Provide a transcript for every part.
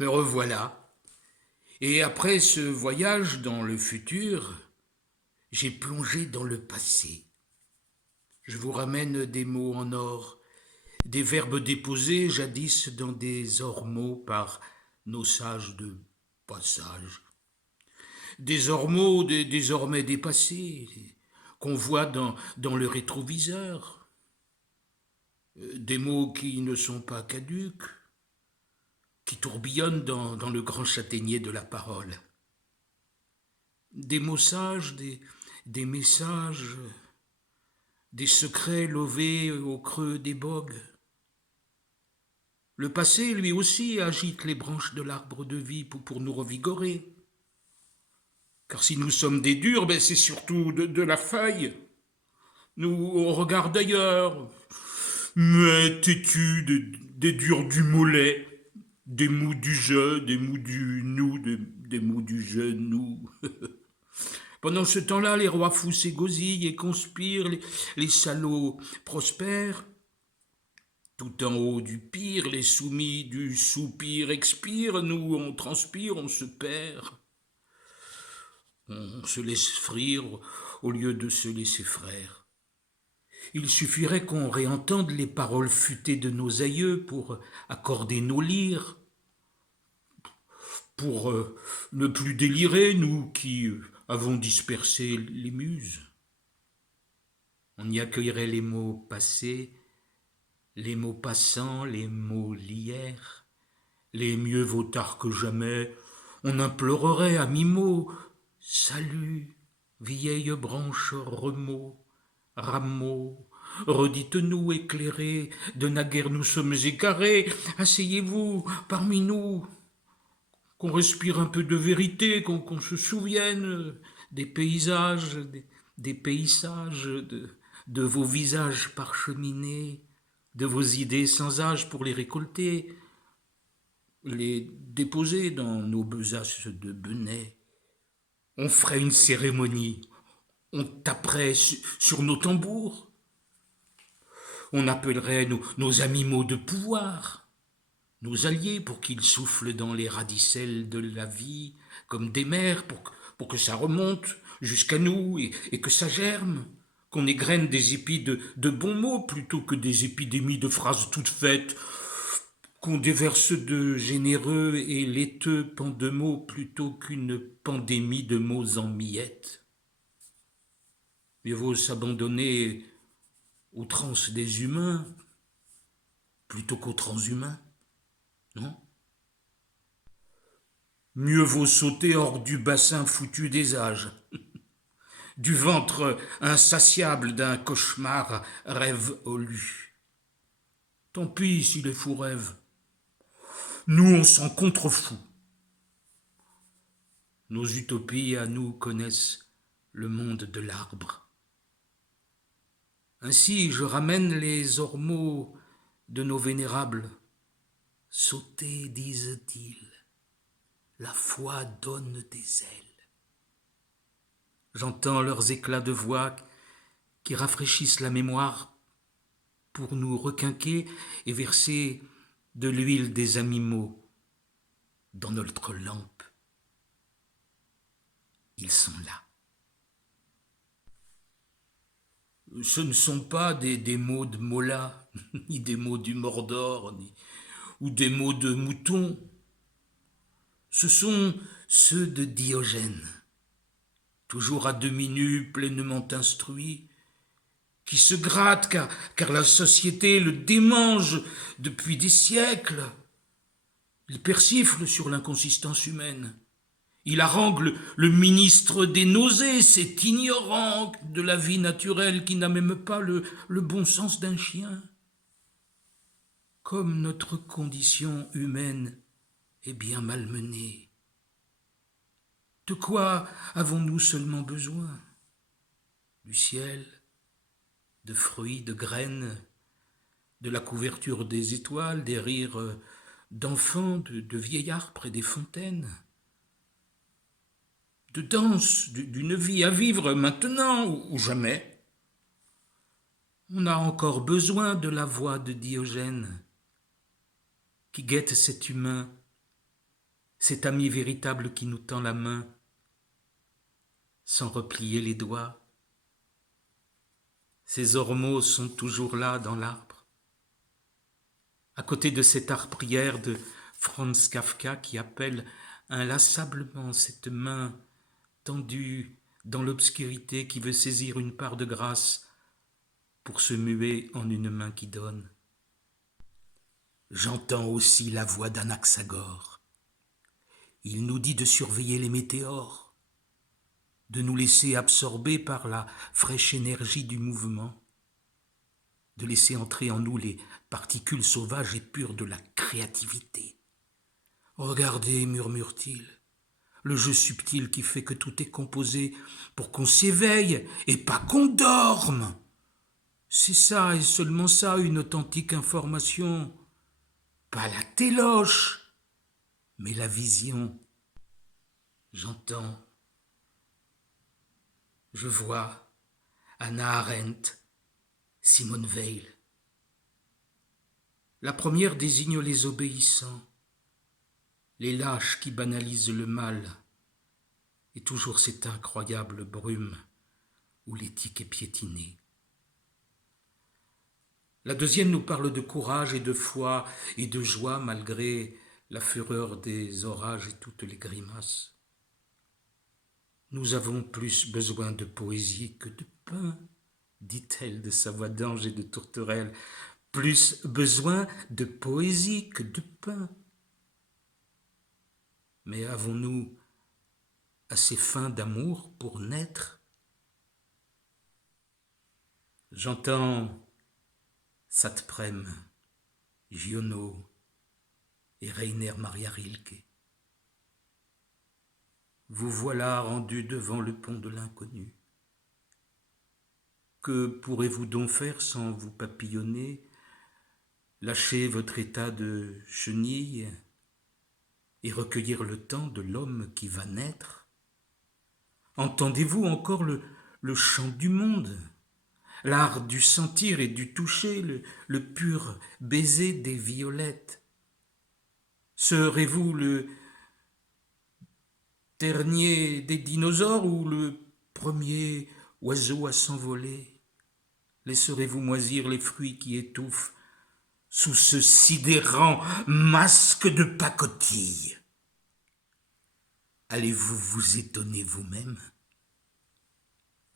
Me revoilà. Et après ce voyage dans le futur, j'ai plongé dans le passé. Je vous ramène des mots en or, des verbes déposés jadis dans des ormeaux par nos sages de passage. Des ormeaux désormais dépassés, qu'on voit dans le rétroviseur. Des mots qui ne sont pas caducs, qui tourbillonnent dans le grand châtaignier de la parole. Des mots sages, des messages, des secrets lovés au creux des bogues. Le passé, lui aussi, agite les branches de l'arbre de vie pour nous revigorer. Car si nous sommes des durs, c'est surtout de la feuille. Nous, on regarde ailleurs. Mais têtu, des durs du mollet, des mous du je, des mous du nous, des mous du je, nous. Pendant ce temps-là, les rois fous s'égosillent et conspirent, les salauds prospèrent. Tout en haut du pire, les soumis du soupir expirent, nous on transpire, on se perd. On se laisse frire au lieu de se laisser frère. Il suffirait qu'on réentende les paroles futées de nos aïeux pour accorder nos lyres, pour ne plus délirer, nous qui avons dispersé les muses. On y accueillerait les mots passés, les mots passants, les mots l'hier, les mieux vaut tard que jamais. On implorerait à mi-mot, salut, vieille branche remot, rameaux, redites-nous éclairés, de naguère nous sommes égarés, asseyez-vous parmi nous, qu'on respire un peu de vérité, qu'on se souvienne des paysages, des paysages, de vos visages parcheminés, de vos idées sans âge pour les récolter, les déposer dans nos besaces de benets. On ferait une cérémonie, on taperait sur nos tambours, on appellerait nos animaux de pouvoir, nos alliés pour qu'ils soufflent dans les radicelles de la vie comme des mers pour que ça remonte jusqu'à nous et que ça germe, qu'on égrène des épis de bons mots plutôt que des épidémies de phrases toutes faites, qu'on déverse de généreux et laiteux pans de mots plutôt qu'une pandémie de mots en miettes. Mieux vaut s'abandonner aux transes des humains plutôt qu'aux transhumains, non? Mieux vaut sauter hors du bassin foutu des âges, du ventre insatiable d'un cauchemar rêve olu. Tant pis si les fous rêvent, nous on s'en contrefout. Nos utopies à nous connaissent le monde de l'arbre. Ainsi je ramène les ormeaux de nos vénérables. Sautez, disent-ils, la foi donne des ailes. J'entends leurs éclats de voix qui rafraîchissent la mémoire pour nous requinquer et verser de l'huile des animaux dans notre lampe. Ils sont là. Ce ne sont pas des mots de Mola, ni des mots du Mordor, ou des mots de mouton. Ce sont ceux de Diogène, toujours à demi nu, pleinement instruit, qui se gratte car la société le démange depuis des siècles. Il persifle sur l'inconsistance humaine. Il harangue le ministre des nausées, cet ignorant de la vie naturelle qui n'a même pas le bon sens d'un chien. Comme notre condition humaine est bien malmenée. De quoi avons-nous seulement besoin? Du ciel, de fruits, de graines, de la couverture des étoiles, des rires d'enfants, de vieillards près des fontaines, de danse, d'une vie à vivre maintenant ou jamais. On a encore besoin de la voix de Diogène qui guette cet humain cet ami véritable qui nous tend la main sans replier les doigts. Ces ormeaux sont toujours là dans l'arbre, à côté de cet arbre-prière de Franz Kafka qui appelle inlassablement cette main tendue dans l'obscurité qui veut saisir une part de grâce pour se muer en une main qui donne. J'entends aussi la voix d'Anaxagore. Il nous dit de surveiller les météores, de nous laisser absorber par la fraîche énergie du mouvement, de laisser entrer en nous les particules sauvages et pures de la créativité. Regardez, murmure-t-il, le jeu subtil qui fait que tout est composé pour qu'on s'éveille et pas qu'on dorme. C'est ça et seulement ça une authentique information. Pas la téloche, mais la vision. J'entends, je vois Hannah Arendt, Simone Weil. La première désigne les obéissants, les lâches qui banalisent le mal, et toujours cette incroyable brume où l'éthique est piétinée. La deuxième nous parle de courage et de foi et de joie malgré la fureur des orages et toutes les grimaces. Nous avons plus besoin de poésie que de pain, dit-elle de sa voix d'ange et de tourterelle. Plus besoin de poésie que de pain. Mais avons-nous assez faim d'amour pour naître? J'entends Satprem, Giono et Rainer Maria Rilke. Vous voilà rendu devant le pont de l'inconnu. Que pourrez-vous donc faire sans vous papillonner, lâcher votre état de chenille et recueillir le temps de l'homme qui va naître? Entendez-vous encore le chant du monde, l'art du sentir et du toucher, le pur baiser des violettes? Serez-vous le dernier des dinosaures ou le premier oiseau à s'envoler? Laisserez-vous moisir les fruits qui étouffent sous ce sidérant masque de pacotille? Allez-vous vous étonner vous-même?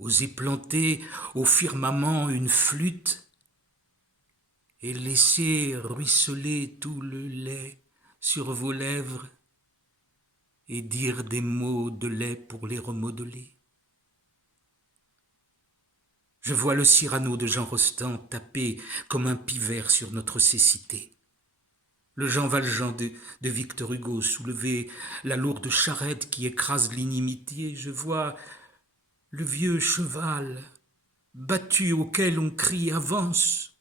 Oser planter au firmament une flûte et laisser ruisseler tout le lait sur vos lèvres et dire des mots de lait pour les remodeler? Je vois le Cyrano de Jean Rostand taper comme un pivert sur notre cécité. Le Jean Valjean de Victor Hugo soulever la lourde charrette qui écrase l'inimitié. Je vois le vieux cheval battu auquel on crie avance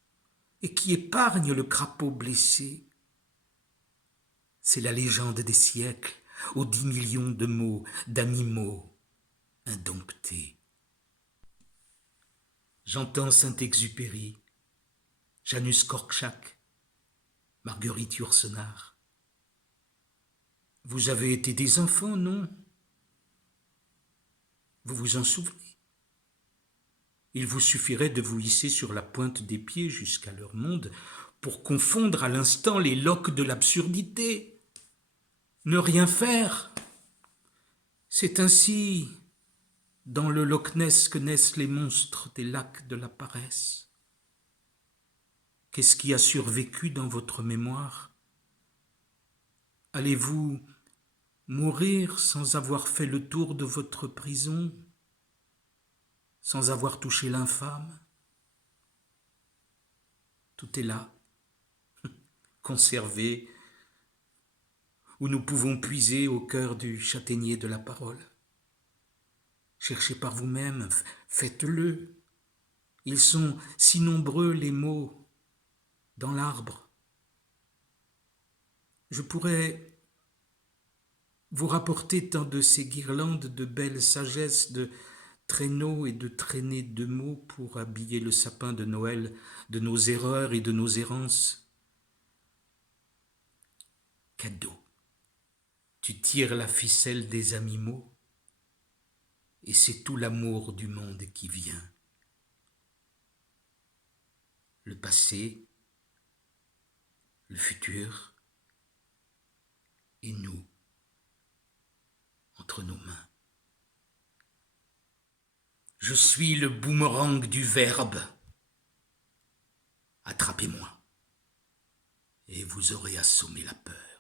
et qui épargne le crapaud blessé. C'est la légende des siècles aux 10 millions de mots d'animaux indomptés. J'entends Saint-Exupéry, Janus Korczak, Marguerite Yourcenar. Vous avez été des enfants, non? Vous vous en souvenez? Il vous suffirait de vous hisser sur la pointe des pieds jusqu'à leur monde pour confondre à l'instant les loques de l'absurdité. Ne rien faire. C'est ainsi dans le Loch Ness que naissent les monstres des lacs de la paresse. Qu'est-ce qui a survécu dans votre mémoire? Allez-vous mourir sans avoir fait le tour de votre prison, sans avoir touché l'infâme? Tout est là, conservé, où nous pouvons puiser au cœur du châtaignier de la parole. Cherchez par vous-même, faites-le. Ils sont si nombreux les mots dans l'arbre. Je pourrais vous rapporter tant de ces guirlandes de belle sagesse, de traîneaux et de traînées de mots pour habiller le sapin de Noël de nos erreurs et de nos errances. Cadeau. Tu tires la ficelle des animaux, et c'est tout l'amour du monde qui vient. Le passé, le futur, et nous, entre nos mains. Je suis le boomerang du verbe. Attrapez-moi, et vous aurez assommé la peur.